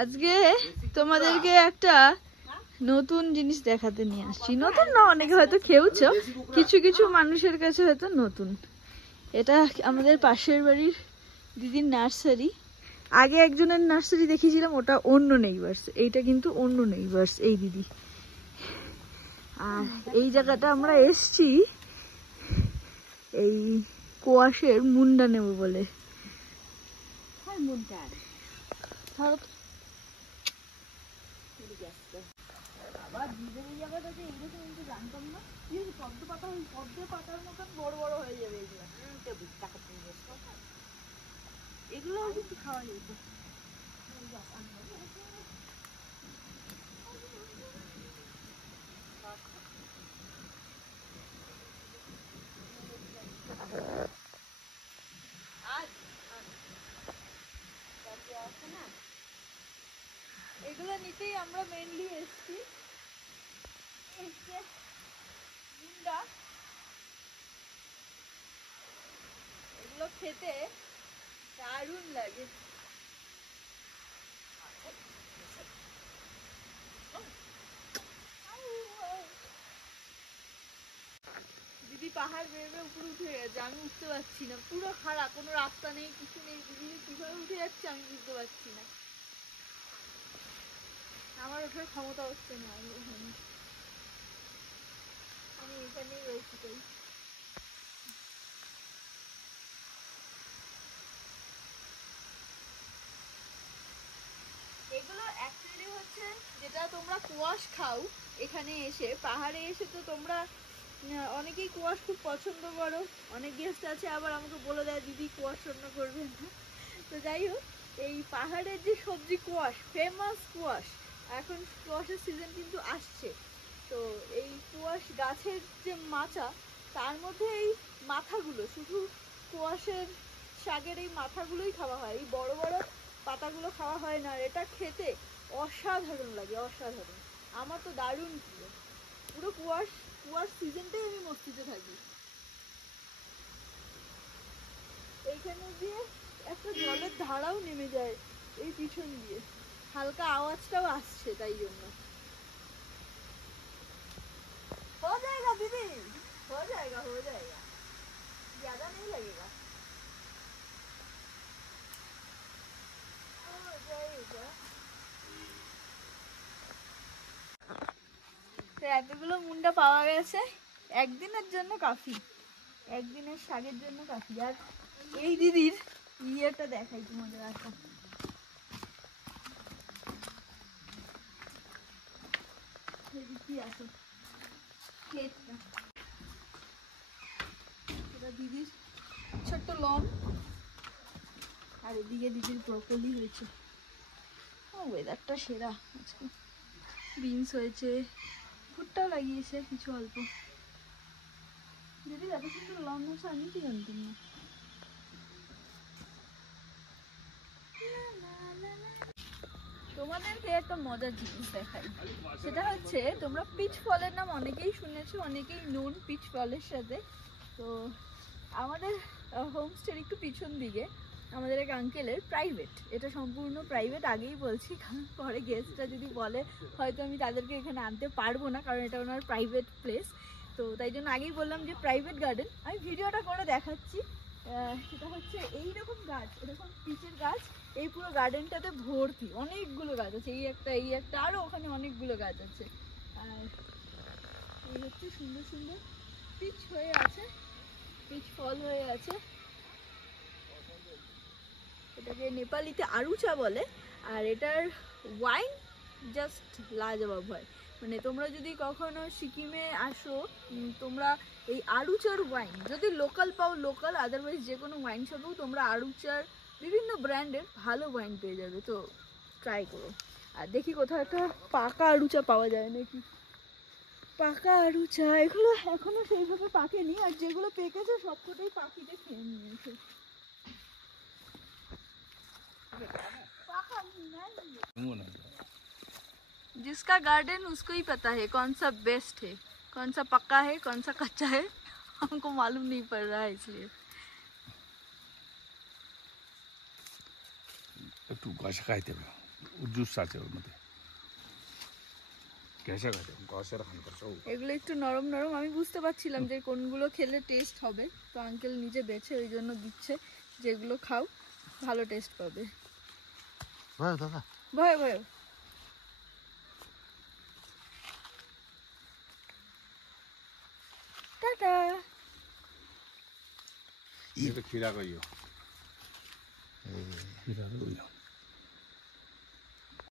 আজকে তোমাদেরকে একটা নতুন জিনিস দেখাতে নিয়ে আসছি। নতুন না, অনেকে হয়তো খেয়েছো, কিছু কিছু মানুষের কাছে হয়তো নতুন। এটা আমাদের পাশের বাড়ির দিদির নার্সারি। আগে একজনের নার্সারি দেখিয়েছিলাম, ওটা অন্য নেইবার্স, এইটা কিন্তু অন্য নেইবার্স এই দিদি। আর এই জায়গাটা আমরা এসছি এই কোয়াশের মুন্ডা নেব বলে। জানতাম না পদ্ম পাতা, পদ্ম পাতার মতন বড় বড় হয়ে যাবে এগুলো কিন্তু খাওয়া যেত। এগুলো নিতেই আমরা মেনলি এসছি। এগুলো খেতে দারুণ লাগে। দিদি পাহাড় বেয়ে উপরে উঠে গেছে, আমি উঠতে পারছি না, পুরো খাড়া, কোনো রাস্তা নেই, কিছু নেই। দিদি কিভাবে উঠে যাচ্ছে আমি বুঝতে পারছি না, আমার ওঠার ক্ষমতা হচ্ছে না। আমি এখানেই রয়েছি। তাই এগুলো অ্যাকচুয়ালি হচ্ছে যেটা তোমরা কুয়াশ খাও এখানে এসে, পাহাড়ে এসে তো তোমরা অনেকেই কুয়াশ খুব পছন্দ করো। অনেক গেস্ট আছে আবার আমাকে বলে দেয় দিদি কুয়াশ রান্না করবেন না। তো যাই হোক, এই পাহাড়ের যে সবজি কুয়াশ, ফেমাস কুয়াশ, এখন কুয়াশের সিজন কিন্তু আসছে। তো এই কুয়াশ গাছের যে মাচা, তার মধ্যে এই মাথাগুলো, শুধু কুয়াশের শাকের এই মাথাগুলোই খাওয়া হয়, এই বড় বড় পাতাগুলো খাওয়া হয় না। এটা খেতে অসাধারণ লাগে, অসাধারণ। আমার তো দারুণ প্রিয়। পুরো কুয়াশ সিজনটাই আমি মস্তিতে থাকি। এইখানে দিয়ে একটা জলের ধারাও নেমে যায় এই পিছন দিয়ে, হালকা আওয়াজটাও আসছে, তাই জন্য। हो जाएगा दीदी, हो जाएगा, हो जाएगा, ज्यादा नहीं लगेगा, हो जाएगा। তো এতগুলো মুন্ডা পাওয়া গেছে, একদিনের জন্য কাফি, একদিনের শাকের জন্য কাফি। আর এই দিদির ইয়েটা দেখাই তোমাদের, আসো কি আসো ক্ষেতটা, এটা দিদির ছোট্ট লন। আর এদিকে দিদির ব্রকলি হয়েছে। ওয়েদারটা সেরা আজকে। বিনস হয়েছে, ভুট্টাও লাগিয়েছে কিছু অল্প। দিদি এত সুন্দর লন হচ্ছে আমি কি জানতাম না। তোমাদেরকে একটা মজার জিনিস দেখাই, সেটা হচ্ছে তোমরা পিচ ফলের নাম অনেকেই শুনেছো, অনেকেই নোন পিচ ফলের সাথে। তো আমাদের হোমস্টের একটু পিছন দিকে আমাদের এক আঙ্কেলের প্রাইভেট, এটা সম্পূর্ণ প্রাইভেট, আগেই বলছি, কারণ পরে গেস্টরা যদি বলে হয়তো আমি তাদেরকে এখানে আনতে পারবো না, কারণ এটা ওনার প্রাইভেট প্লেস। তো তাই জন্য আগেই বললাম যে প্রাইভেট গার্ডেন। আমি ভিডিওটা করে দেখাচ্ছি। সেটা হচ্ছে এইরকম গাছ, এরকম পিচের গাছ এই পুরো গার্ডেনটাতে ভর্তি, অনেকগুলো গাছ আছে, এই একটা আরো ওখানে অনেকগুলো গাছ আছে। আর এই হচ্ছে সুন্দর সুন্দর পিচ হয়ে আছে, পিচ ফল হয়ে আছে। এটাকে নেপালিতে আরুচা বলে। আর এটার ওয়াইন জাস্ট লাজবাব হয়। মানে তোমরা যদি কখনো সিকিমে আসো, তোমরা এই আরুচার ওয়াইন যদি লোকাল পাও লোকাল, আদারওয়াইজ যে কোনো ওয়াইন শপেও তোমরা আরুচার বিভিন্ন ব্র্যান্ডের ভালো ওয়াইন পেয়ে যাবে। তো ট্রাই করো। আর দেখি কোথাও একটা পাকা আরুচা পাওয়া যায় নাকি। পাকা আরুচা এগুলো এখনো সেইভাবে পাকেনি, আর যেগুলো পেকেছে সবকটাই পাখিতে খেয়ে নিয়েছে। जिसका गार्डन उसको ही पता है कौन सा बेस्ट है, कौन सा पक्का है, कौन सा कच्चा है, हमको मालूम नहीं पड़ रहा है, इसलिए একটু গাছ খাইতে হবে। জুস আছে ওর মধ্যে। কেসে খাতে কষের খান করছো এগুলো একটু নরম নরম, আমি বুঝতে পারছিলাম যে কোনগুলো খেলে টেস্ট হবে, তো আঙ্কেল নিজে বেছে ওই জন্য দিচ্ছে, যেগুলো খাও ভালো টেস্ট পাবে। ভয় দাদা ভয় ভয়। টাটা। ये तो खीरा का ही हो खीरा का ही हो